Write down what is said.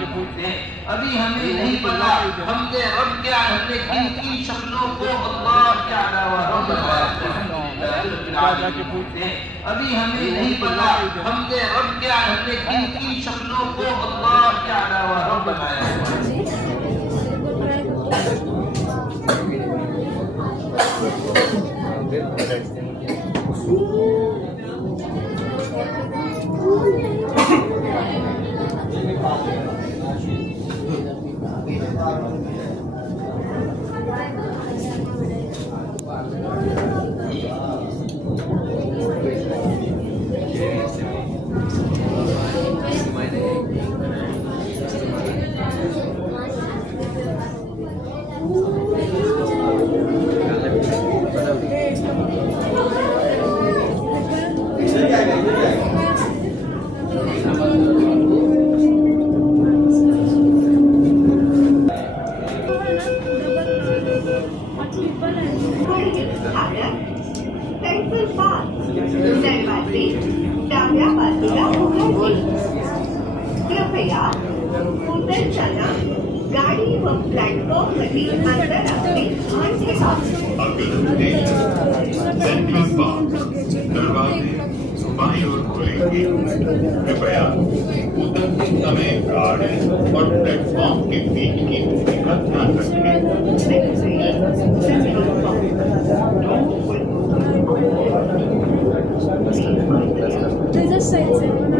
जाके पूछते अभी हमें नहीं पता हमने रब क्या हमने किन किन शक्लों को अल्लाह के अलावा रब बनाया। जाके पूछते अभी हमें नहीं पता हमने रब क्या हमने किन किन शक्लों को अल्लाह के अलावा रब बनाया। कृपया उतर चला गाड़ी व प्लेटफॉर्म मध्ये आंतरराष्ट्रीय दरवाजे बाईं ओर खुलेंगे। कृपया उतरते समय गाड़ी और प्लेटफॉर्म के बीच की दूरी का ध्यान रखें। There's a sign.